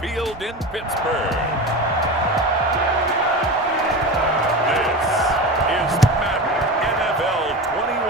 Field in Pittsburgh. This is Madden NFL 21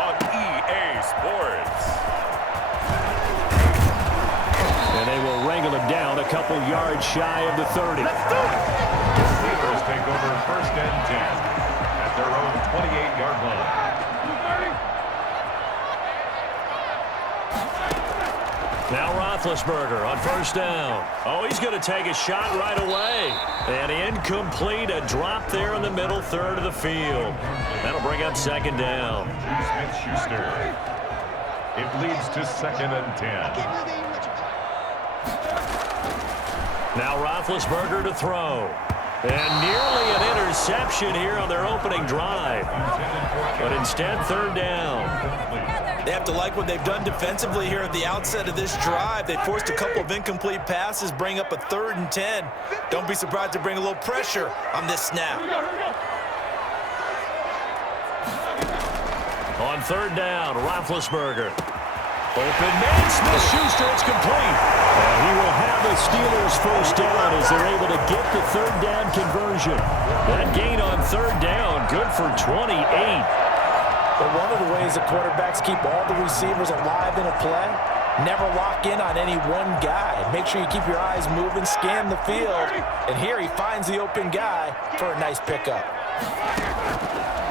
on EA Sports. And they will wrangle him down a couple yards shy of the 30. The Steelers take over 1st and 10 at their own 28-yard line. Now Roethlisberger on 1st down. Oh, he's going to take a shot right away. And incomplete, a drop there in the middle third of the field. That'll bring up 2nd down. Smith-Schuster. It leads to 2nd and 10. Now Roethlisberger to throw. And nearly an interception here on their opening drive. But instead, 3rd down. They have to like what they've done defensively here at the outset of this drive. They forced a couple of incomplete passes, bring up a 3rd and 10. Don't be surprised to bring a little pressure on this snap. On 3rd down, Roethlisberger. Open man, Smith-Schuster, it's complete. And he will have the Steelers 1st down as they're able to get the 3rd down conversion. That gain on 3rd down, good for 28. But one of the ways the quarterbacks keep all the receivers alive in a play, never lock in on any one guy. Make sure you keep your eyes moving, scan the field. And here he finds the open guy for a nice pickup.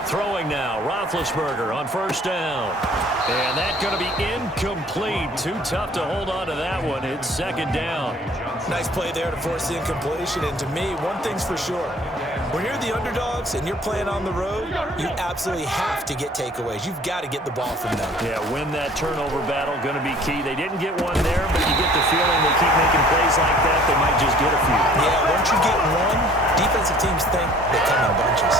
Throwing now, Roethlisberger on 1st down. And that's going to be incomplete. Too tough to hold on to that one. It's 2nd down. Nice play there to force the incompletion. And to me, one thing's for sure. When you're the underdogs and you're playing on the road, you absolutely have to get takeaways. You've got to get the ball from them. Yeah, win that turnover battle, going to be key. They didn't get one there, but you get the feeling they keep making plays like that, they might just get a few. Yeah, once you get one, defensive teams think they come in bunches.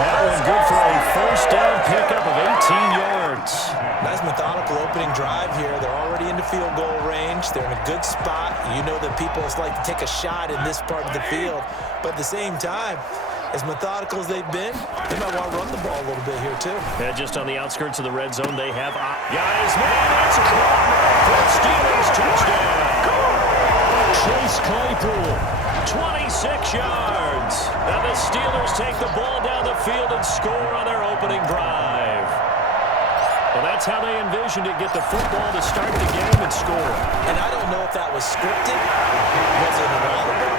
That was good for a 1st down pickup of 18 yards. Nice methodical opening drive here. They're already into field goal range. They're in a good spot. You know that people like to take a shot in this part of the field. But at the same time, as methodical as they've been, they might want to run the ball a little bit here, too. Yeah, just on the outskirts of the red zone, they have guys. Man, that's a caught for Steelers touchdown. Chase Claypool, 26 yards. And the Steelers take the ball down the field and score on their opening drive. Well, that's how they envisioned it, get the football to start the game and score. And I don't know if that was scripted, was it an audible,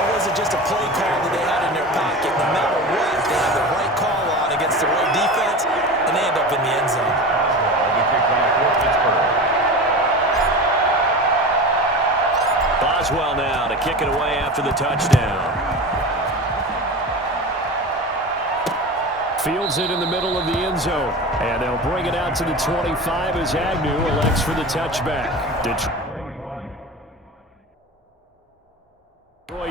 or was it just a play call that they had in their pocket? No matter what, they have the right call on against the right defense, and they end up in the end zone. Boswell now to kick it away after the touchdown. Fields it in the middle of the end zone. And they'll bring it out to the 25 as Agnew elects for the touchback. Detroit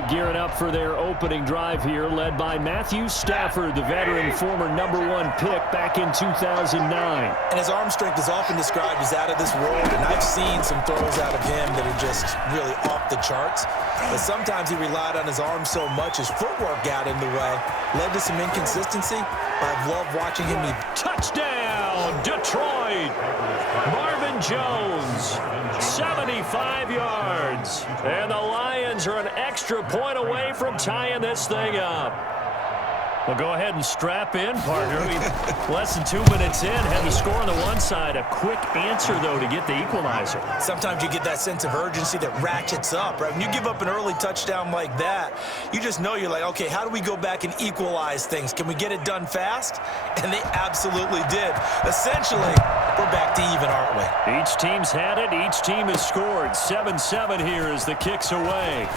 gearing up for their opening drive here, led by Matthew Stafford, the veteran former #1 pick back in 2009. And his arm strength is often described as out of this world, and I've seen some throws out of him that are just really off the charts. But sometimes he relied on his arm so much, his footwork got in the way, led to some inconsistency. I've loved watching him. Touchdown, Detroit! Marvin Jones, 75 yards. And the Lions are an extra point away from tying this thing up. Well, go ahead and strap in, partner. Less than 2 minutes in, had the score on the one side. A quick answer, though, to get the equalizer. Sometimes you get that sense of urgency that ratchets up, right? When you give up an early touchdown like that, you just know you're like, okay, how do we go back and equalize things? Can we get it done fast? And they absolutely did. Essentially, we're back to even, aren't we? Each team's had it. Each team has scored. 7-7 here as the kick's away.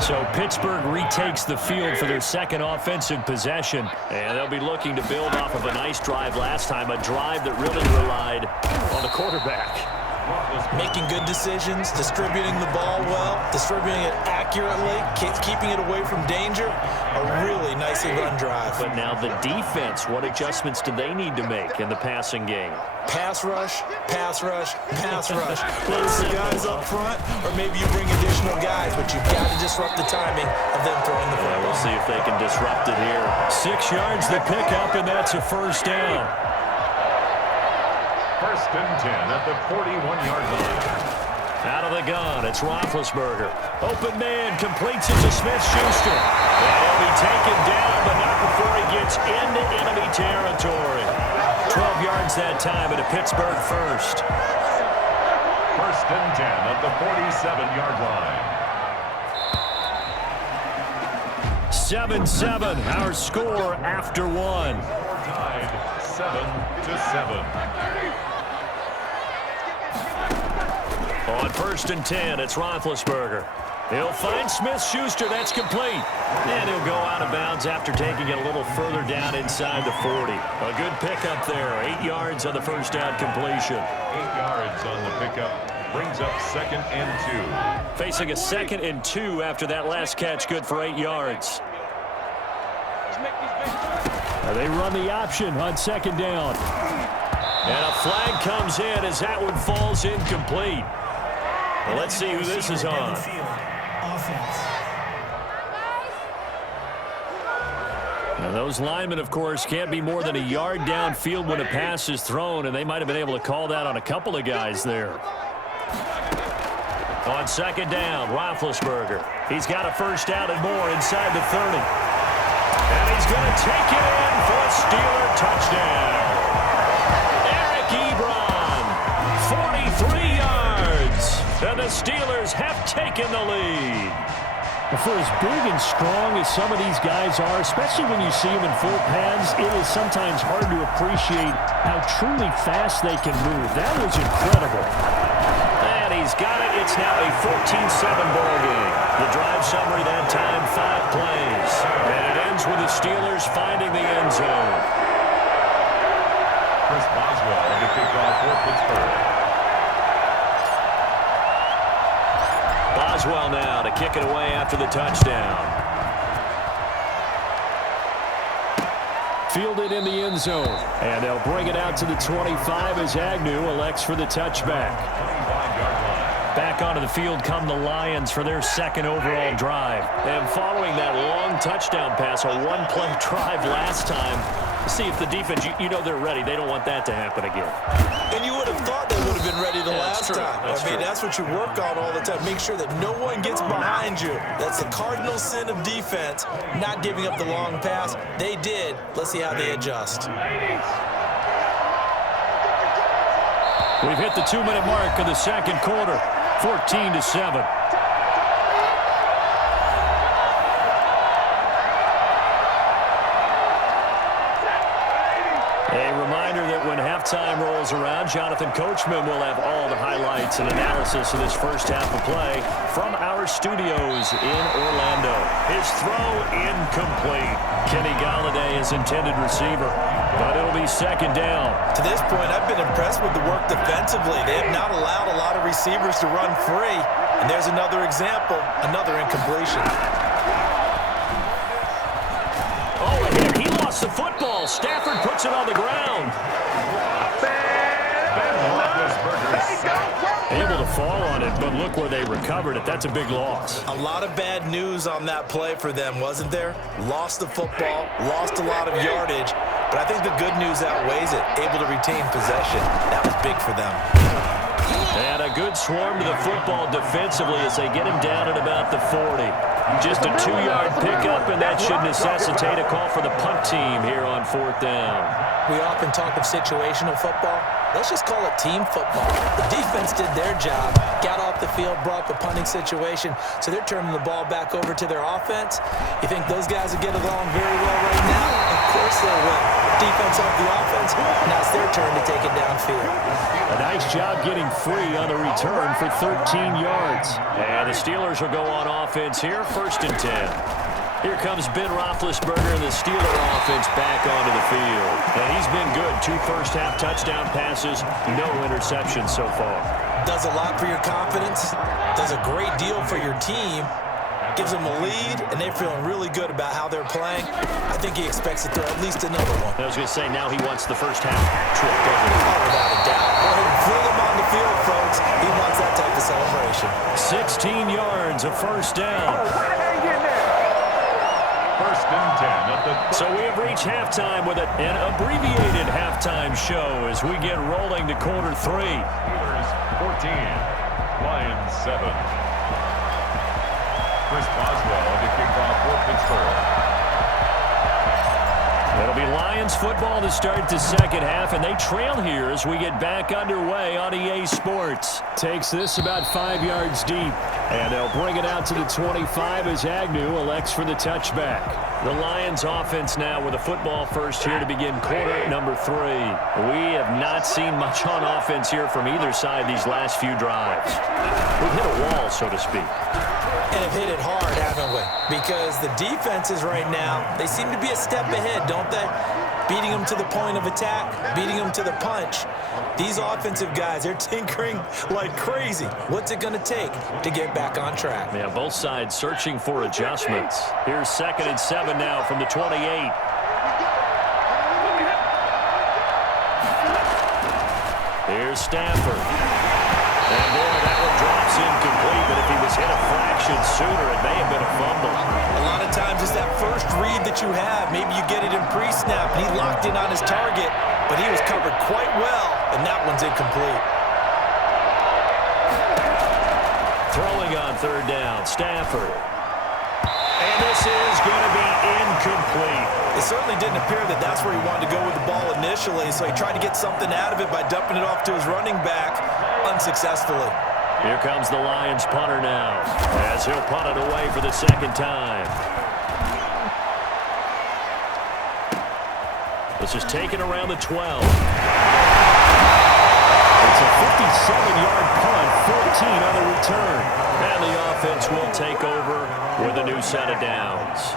So Pittsburgh retakes the field for their second offensive possession. And they'll be looking to build off of a nice drive last time, a drive that really relied on the quarterback. Making good decisions, distributing the ball well, distributing it accurately, keeping it away from danger. A really nicely run drive. But now the defense, what adjustments do they need to make in the passing game? Pass rush, pass rush, pass rush. Close the guys up front, or maybe you bring additional guys, but you've got to disrupt the timing of them throwing the football. We'll see if they can disrupt it here. 6 yards the pickup, and that's a first down. First and 10 at the 41-yard line. Out of the gun, it's Roethlisberger. Open man, completes it to Smith-Schuster. And he'll be taken down, but not before he gets into enemy territory. 12 yards that time, and a Pittsburgh first. First and 10 at the 47-yard line. 7-7, our score after one. Tied 7-7. On first and 10, it's Roethlisberger. He'll find Smith-Schuster. That's complete. And he'll go out of bounds after taking it a little further down inside the 40. A good pickup there. 8 yards on the first down completion. 8 yards on the pickup. Brings up second and 2. Facing a second and 2 after that last catch. Good for 8 yards. They run the option on second down. And a flag comes in as that one falls incomplete. Well, let's see who this is on. Now, those linemen, of course, can't be more than a yard downfield when a pass is thrown, and they might have been able to call that on a couple of guys there. On second down, Roethlisberger. He's got a first down and more inside the 30. And he's going to take it in for a Steeler touchdown. Eric Ebron, 43 yards. And the Steelers have taken the lead. For as big and strong as some of these guys are, especially when you see them in full pads, it is sometimes hard to appreciate how truly fast they can move. That was incredible. And he's got it. It's now a 14-7 ball game. The drive summary that time, 5 plays. And it ends with the Steelers finding the end zone. Chris Boswell to kick off for Pittsburgh. Boswell now to kick it away after the touchdown. Fielded in the end zone. And they'll bring it out to the 25 as Agnew elects for the touchback. 25-yard line. Back onto the field come the Lions for their second overall drive. And following that long touchdown pass, a one-play drive last time, see if the defense, you know they're ready. They don't want that to happen again. And you would have thought they would have been ready the last time. That's what you work on all the time. Make sure that no one gets behind you. That's the cardinal sin of defense, not giving up the long pass. They did. Let's see how they adjust. We've hit the 2-minute mark of the second quarter, 14-7. Halftime rolls around. Jonathan Coachman will have all the highlights and analysis of this first half of play from our studios in Orlando. His throw incomplete. Kenny Golladay is intended receiver, but it'll be second down. To this point, I've been impressed with the work defensively. They have not allowed a lot of receivers to run free. And there's another example, another incompletion. Oh, a hit. He lost the football. Stafford puts it on the ground. Able to fall on it, but look where they recovered it. That's a big loss. A lot of bad news on that play for them, wasn't there? Lost the football, lost a lot of yardage, but I think the good news outweighs it. Able to retain possession. That was big for them. And a good swarm to the football defensively as they get him down at about the 40. Just a 2-yard pickup, and that should necessitate a call for the punt team here on fourth down. We often talk of situational football. Let's just call it team football. The defense did their job, got off the field, brought the punting situation, so they're turning the ball back over to their offense. You think those guys will get along very well right now? Of course they will. Defense off the offense, now it's their turn to take it downfield. A nice job getting free on the return for 13 yards. And the Steelers will go on offense here, first and 10. Here comes Ben Roethlisberger and the Steeler offense back onto the field. And he's been good. 2 first-half touchdown passes, no interceptions so far. Does a lot for your confidence, does a great deal for your team, gives them a lead, and they're feeling really good about how they're playing. I think he expects to throw at least another one. I was going to say, now he wants the first half trick, doesn't he? Oh, without a doubt. Go ahead and fling him on the field, folks. He wants that type of celebration. 16 yards, a first down. First and 10 at the... So we have reached halftime with an abbreviated halftime show as we get rolling to quarter 3. Steelers 14, Lions 7. Chris Boswell to kick off for Pittsburgh. It'll be Lions football to start the second half, and they trail here as we get back underway on EA Sports. Takes this about 5 yards deep, and they'll bring it out to the 25 as Agnew elects for the touchback. The Lions offense now with a football first here to begin quarter number 3. We have not seen much on offense here from either side these last few drives. We've hit a wall, so to speak. And have hit it hard, haven't we? Because the defenses right now, they seem to be a step ahead, don't they? Beating them to the point of attack, beating them to the punch. These offensive guys, they're tinkering like crazy. What's it going to take to get back on track? Yeah, both sides searching for adjustments. Here's 2nd and 7 now from the 28. Here's Stafford. And boy, that one drops incomplete, but if he was hit a fraction sooner, it may have been a fumble. A lot of times it's that first read that you have. Maybe you get it in pre-snap, and he locked in on his target, but he was covered quite well, and that one's incomplete. Throwing on 3rd down, Stafford. And this is going to be incomplete. It certainly didn't appear that that's where he wanted to go with the ball initially, so he tried to get something out of it by dumping it off to his running back unsuccessfully. Here comes the Lions punter now as he'll punt it away for the 2nd time. This is taken around the 12. It's a 57-yard punt, 14 on the return. And the offense will take over with a new set of downs.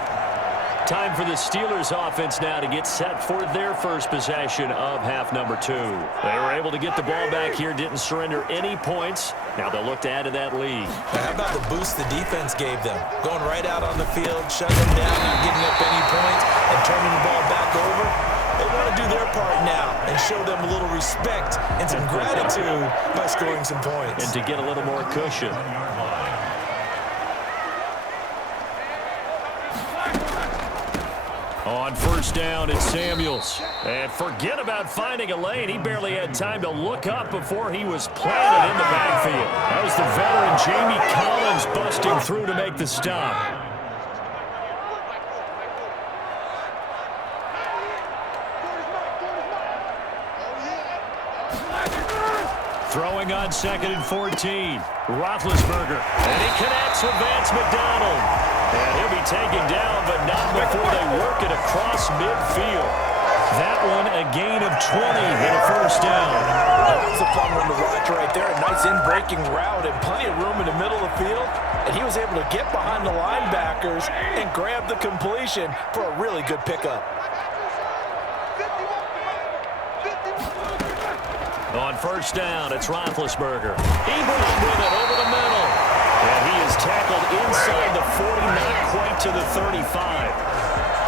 Time for the Steelers offense now to get set for their first possession of half number 2. They were able to get the ball back here, didn't surrender any points. Now they'll look to add to that lead. How about the boost the defense gave them? Going right out on the field, shutting them down, not giving up any points, and turning the ball back over. They want to do their part now and show them a little respect and some gratitude by scoring some points. And to get a little more cushion. On 1st down, it's Samuels. And forget about finding a lane. He barely had time to look up before he was planted in the backfield. That was the veteran Jamie Collins busting through to make the stop. Throwing on 2nd and 14. Roethlisberger. And he connects with Vance McDonald. And he'll be taken down, but not before they work it across midfield. That one a gain of 20 and a 1st down. That was a fun one to watch right there. A nice in-breaking route and plenty of room in the middle of the field. And he was able to get behind the linebackers and grab the completion for a really good pickup. On 1st down, it's Roethlisberger. Ibrahim with it over the middle. And he is tackled inside the 40, not quite to the 35.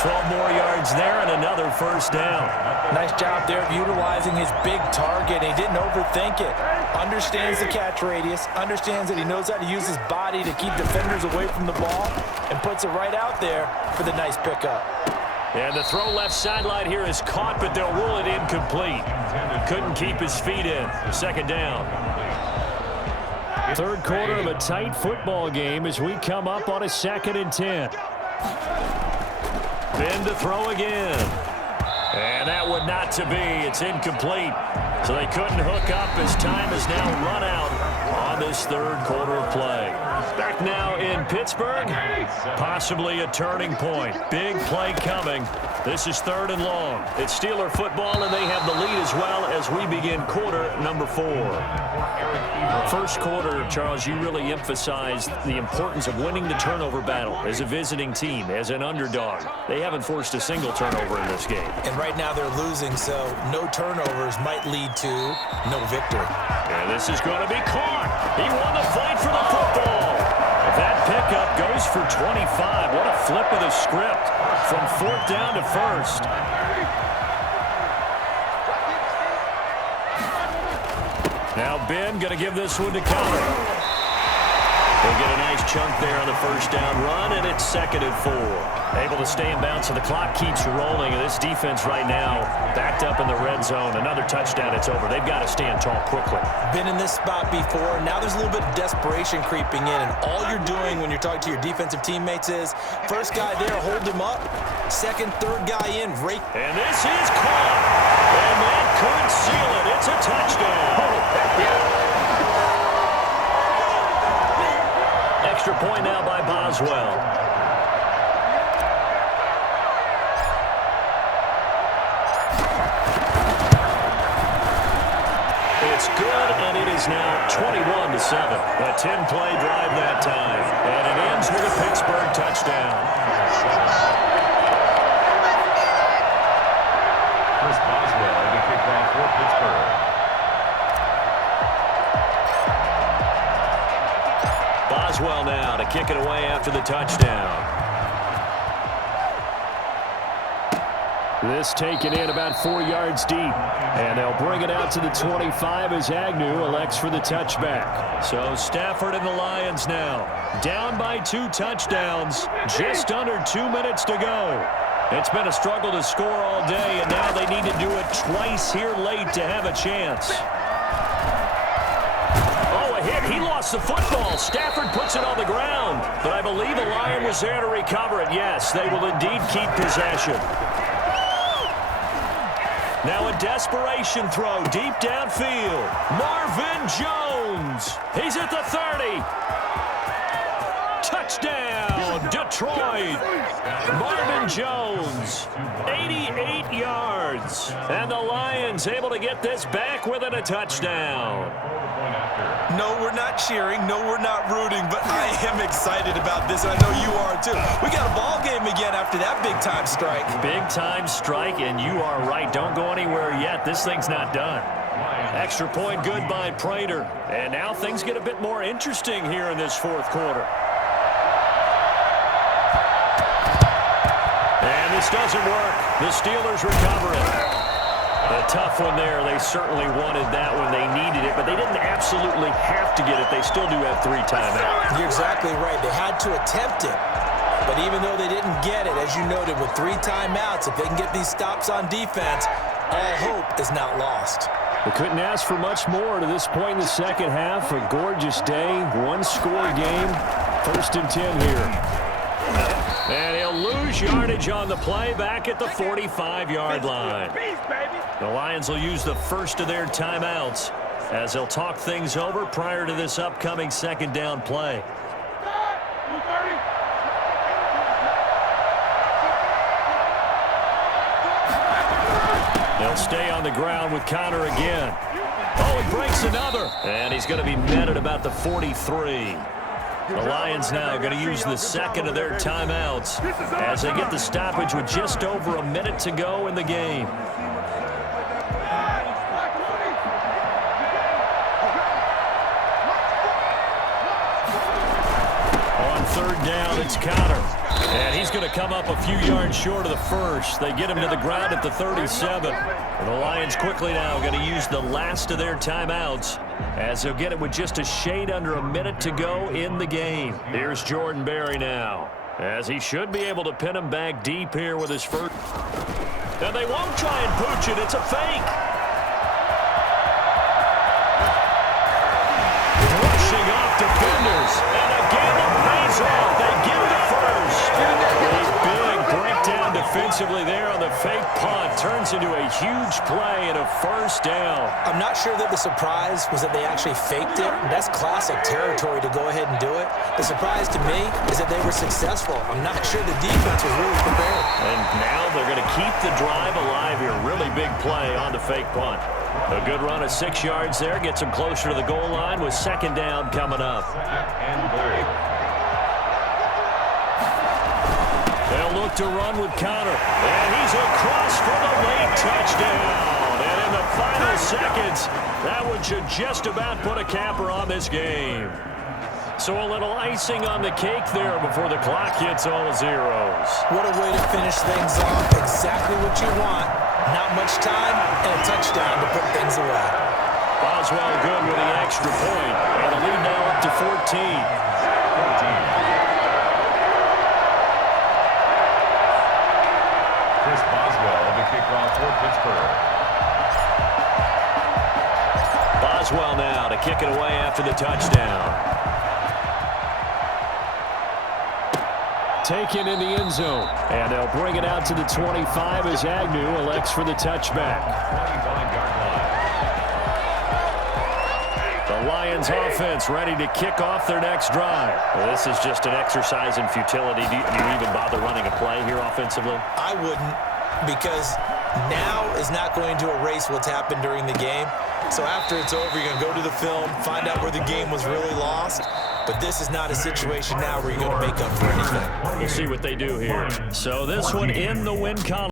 12 more yards there and another 1st down. Nice job there of utilizing his big target. He didn't overthink it. Understands the catch radius. Understands that he knows how to use his body to keep defenders away from the ball. And puts it right out there for the nice pickup. And the throw left sideline here is caught, but they'll rule it incomplete. Couldn't keep his feet in. 2nd down. 3rd quarter of a tight football game as we come up on a 2nd and 10. Then to throw again. And that would not to be. It's incomplete. So they couldn't hook up as time is now run out on this 3rd quarter of play. Back now in Pittsburgh. Possibly a turning point. Big play coming. This is 3rd and long. It's Steeler football, and they have the lead as well as we begin quarter number 4. First quarter, Charles, you really emphasized the importance of winning the turnover battle as a visiting team, as an underdog. They haven't forced a single turnover in this game. And right now they're losing, so no turnovers might lead to no victory. And this is going to be caught. He won the fight for the football. That pickup goes for 25. What a flip of the script from 4th down to 1st. Now Ben going to give this one to Counter. They'll get a nice chunk there on the 1st down run, and it's 2nd and 4. Able to stay in bounds, so the clock keeps rolling, and this defense right now backed up in the red zone. Another touchdown, it's over. They've got to stand tall quickly. Been in this spot before. Now there's a little bit of desperation creeping in, and all you're doing when you're talking to your defensive teammates is first guy there, hold him up. Second, third guy in, rake. And this is caught, and that could seal it. It's a touchdown. Extra point now by Boswell. It's good, and it is now 21-7. A 10-play drive that time, and it ends with a Pittsburgh touchdown. Chris Boswell in the kickoff for Pittsburgh. Boswell now to kick it away after the touchdown. This taken in about 4 yards deep. And they'll bring it out to the 25 as Agnew elects for the touchback. So Stafford and the Lions now down by 2 touchdowns. Just under 2 minutes to go. It's been a struggle to score all day, and now they need to do it twice here late to have a chance. Oh, a hit. He lost the football. Stafford puts it on the ground. But I believe a Lion was there to recover it. Yes, they will indeed keep possession. Now a desperation throw deep downfield. Marvin Jones. He's at the 30. Touchdown, Detroit. Marvin Jones, 88 yards. And the Lions able to get this back within a touchdown. No, we're not cheering. No, we're not rooting, but I am excited about this, and I know you are too. We got a ball game again after that big-time strike. Big-time strike, and you are right. Don't go anywhere yet. This thing's not done. Extra point good by Prater. And now things get a bit more interesting here in this 4th quarter. And this doesn't work. The Steelers recover it. A tough one there. They certainly wanted that when they needed it, but they didn't absolutely have to get it. They still do have 3 timeouts. You're exactly right. They had to attempt it. But even though they didn't get it, as you noted, with 3 timeouts, if they can get these stops on defense, all hope is not lost. We couldn't ask for much more to this point in the second half. A gorgeous day, 1-score game. 1st and 10 here. And he'll lose yardage on the play back at the 45-yard line. The Lions will use the first of their timeouts as they'll talk things over prior to this upcoming 2nd down play. They'll stay on the ground with Conner again. Oh, he breaks another. And he's going to be met at about the 43. The Lions now going to use the 2nd of their timeouts as they get the stoppage with just over a minute to go in the game. On 3rd down, it's Conner. And he's going to come up a few yards short of the first. They get him to the ground at the 37. And the Lions quickly now going to use the last of their timeouts as they'll get it with just a shade under a minute to go in the game. Here's Jordan Berry now, as he should be able to pin him back deep here with his first. And they won't try and pooch it. It's a fake. Rushing off defenders. And again, it pays off. They get the first. A big breakdown defensively there on the fake punt. Turns into a huge play and a first down. I'm not sure that the surprise was that they actually faked it. That's classic territory to go ahead and do it. The surprise to me is that they were successful. I'm not sure the defense was really prepared. And now they're going to keep the drive alive here. Really big play on the fake punt. A good run of 6 yards there. Gets them closer to the goal line with second down coming up. And goal. They'll look to run with Connor. And he's across for the late touchdown. And in the final seconds, that one should just about put a capper on this game. So a little icing on the cake there before the clock hits all zeros. What a way to finish things off. Exactly what you want. Not much time and a touchdown to put things away. Boswell good with the extra point. And the lead now up to 14. Boswell, the kickoff for Pittsburgh. Boswell now to kick it away after the touchdown. Taken in the end zone. And they'll bring it out to the 25 as Agnew elects for the touchback. 25-yard line. The Lions offense ready to kick off their next drive. Well, this is just an exercise in futility. Do you even bother running a play here offensively? I wouldn't, because now is not going to erase what's happened during the game. So after it's over, you're going to go to the film, find out where the game was really lost. But this is not a situation now where you're going to make up for anything. We'll see what they do here. So this one in the win column.